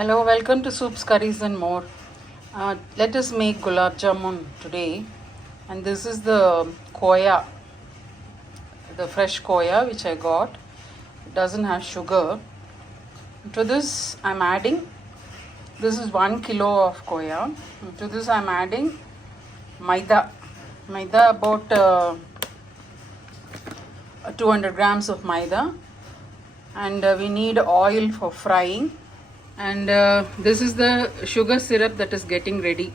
Hello, welcome to Soups, Curries and More. Let us make Gulab Jamoon today. And this is the Koya, the fresh Koya which I got. It doesn't have sugar. To this I'm adding, this is 1 kilo of Koya. To this I'm adding Maida. Maida about 200 grams of Maida. And we need oil for frying. And this is the sugar syrup that is getting ready.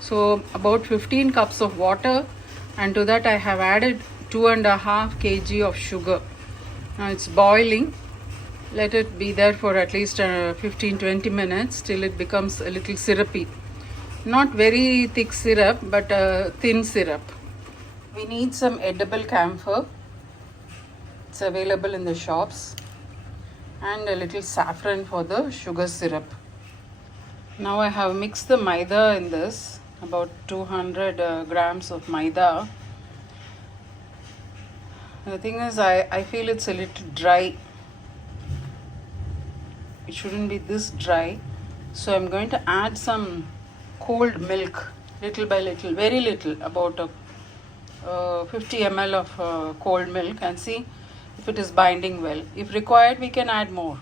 So about 15 cups of water, and to that I have added 2.5 kg of sugar. Now it's boiling. Let it be there for at least 15-20 minutes till it becomes a little syrupy. Not very thick syrup, but thin syrup. We need some edible camphor. It's available in the shops. And a little saffron for the sugar syrup. Now I have mixed the maida in this, about 200 grams of maida. The thing is, I feel it's a little dry. It shouldn't be this dry. So I'm going to add some cold milk, little by little, very little, about 50 ml of cold milk, and see if it is binding well. If required, we can add more.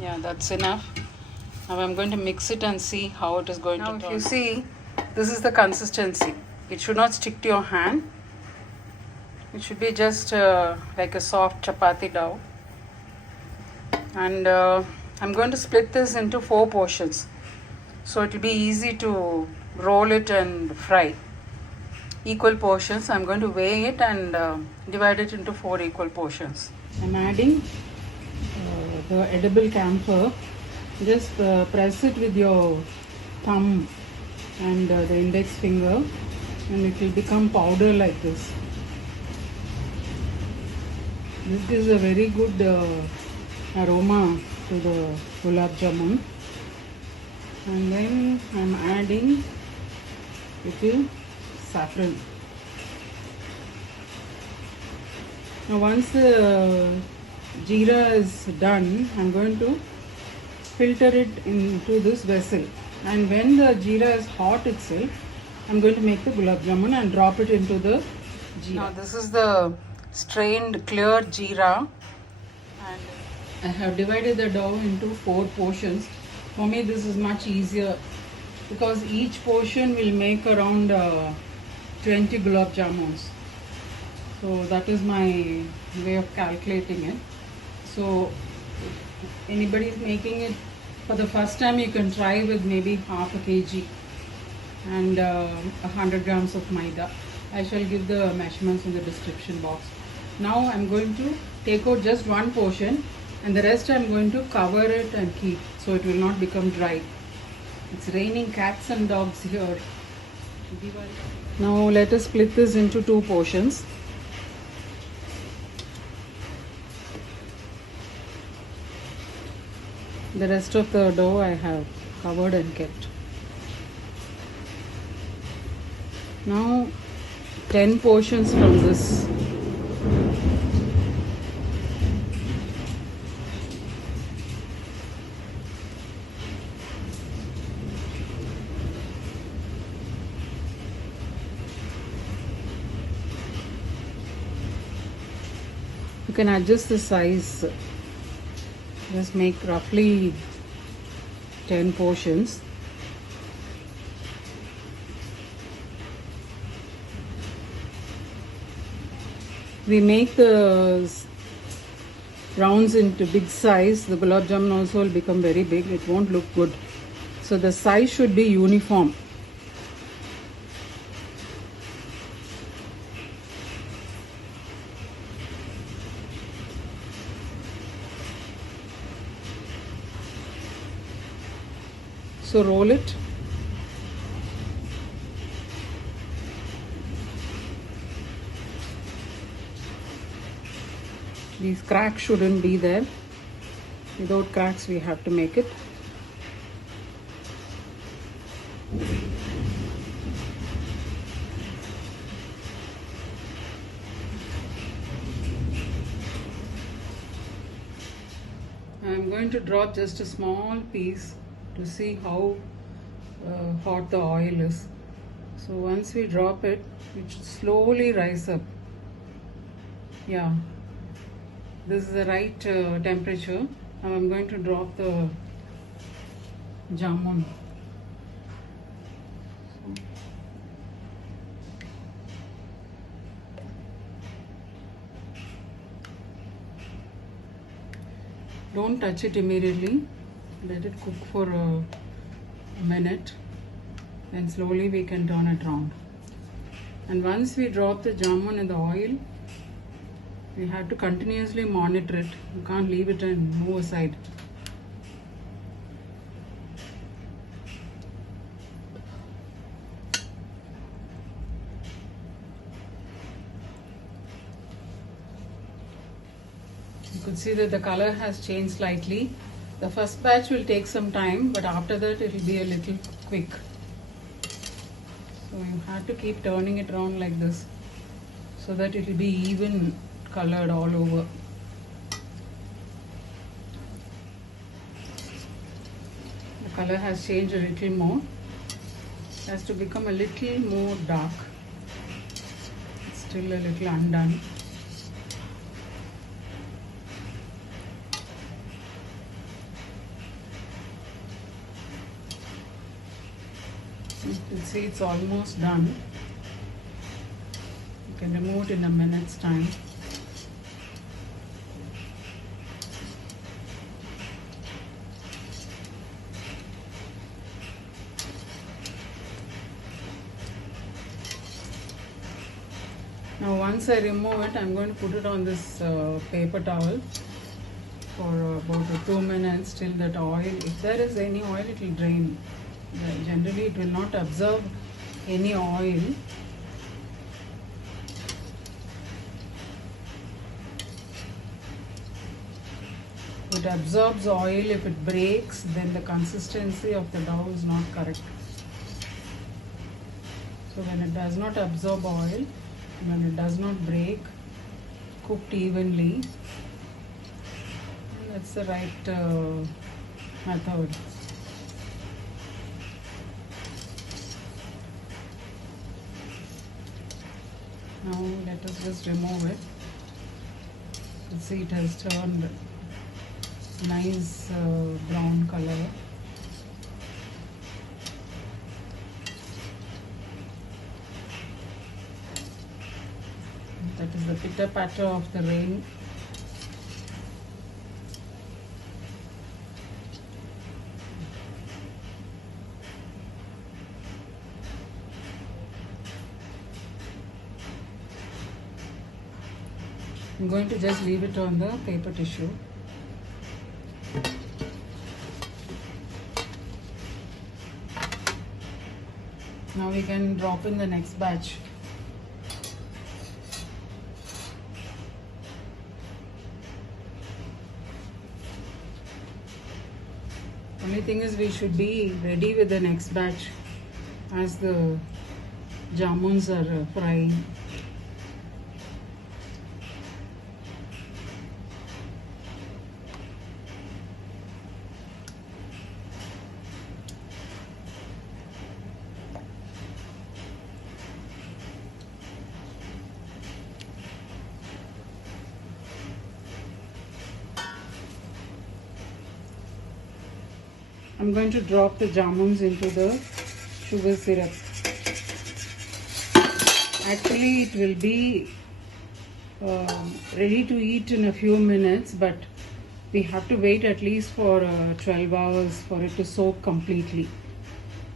Yeah, that's enough. Now I'm going to mix it and see how it is going to turn. Now if you see, this is the consistency. It should not stick to your hand. It should be just like a soft chapati dough. And I'm going to split this into 4 portions. So it will be easy to roll it and fry. Equal portions. I'm going to weigh it and divide it into 4 equal portions. I'm adding the edible camphor. Just press it with your thumb and the index finger, and it will become powder like this. This gives a very good aroma to the Gulab Jamoon. And then I'm adding little saffron. Now once the jeera is done, I'm going to filter it into this vessel. And when the jeera is hot itself, I'm going to make the Gulab Jamoon and drop it into the jeera. Now this is the strained clear jeera. And I have divided the dough into 4 portions. For me this is much easier because each portion will make around 20 Gulab Jamuns. So that is my way of calculating it. So if anybody is making it for the first time, you can try with maybe half a kg and 100 grams of maida. I shall give the measurements in the description box. Now I'm going to take out just 1 portion, and the rest I'm going to cover it and keep so it will not become dry. It's raining cats and dogs here. Now let us split this into 2 portions. The rest of the dough I have covered and kept. Now 10 portions from this. You can adjust the size. Just make roughly 10 portions. We make the rounds into big size. The Gulab Jamun also will become very big. It won't look good. So the size should be uniform. So roll it. These cracks shouldn't be there. Without cracks we have to make it. I'm going to drop just a small piece to see how hot the oil is. So once we drop it, it should slowly rise up. Yeah, this is the right temperature. Now I'm going to drop the jamun. Don't touch it immediately. Let it cook for a minute. Then slowly we can turn it around. And once we drop the jamun in the oil, we have to continuously monitor it. You can't leave it and move aside. You could see that the color has changed slightly. The first batch will take some time, but after that it will be a little quick. So you have to keep turning it around like this so that it will be even colored all over. The color has changed a little more. It has to become a little more dark. It's still a little undone. You can see it's almost done. You can remove it in a minute's time. Now once I remove it, I'm going to put it on this paper towel for about 2 minutes till that oil, if there is any oil, it will drain. Generally it will not absorb any oil. It absorbs oil. If it breaks, then the consistency of the dough is not correct. So when it does not absorb oil, when it does not break, cooked evenly, that's the right method. Now let us just remove it. You see it has turned nice brown color. That is the pitter patter of the rain. I'm going to just leave it on the paper tissue. Now we can drop in the next batch. Only thing is we should be ready with the next batch as the jamuns are frying. I'm going to drop the jamuns into the sugar syrup. Actually, it will be ready to eat in a few minutes, but we have to wait at least for 12 hours for it to soak completely.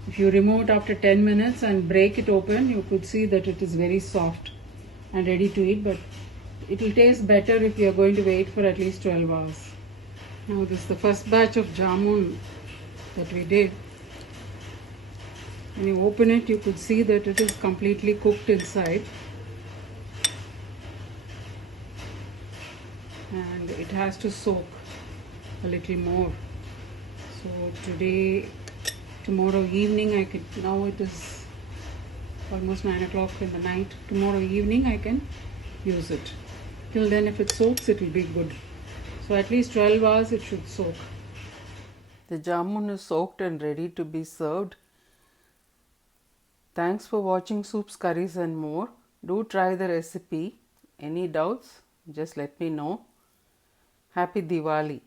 If you remove it after 10 minutes and break it open, you could see that it is very soft and ready to eat, but it will taste better if you are going to wait for at least 12 hours. Now this is the first batch of jamun that we did. When you open it, you could see that it is completely cooked inside, and it has to soak a little more. So tomorrow evening I could, now it is almost 9 o'clock in the night, tomorrow evening I can use it. Till then, if it soaks, it will be good. So at least 12 hours it should soak. The jamun is soaked and ready to be served. Thanks for watching Soups, Curries and more. Do try the recipe. Any doubts? Just let me know. Happy Diwali!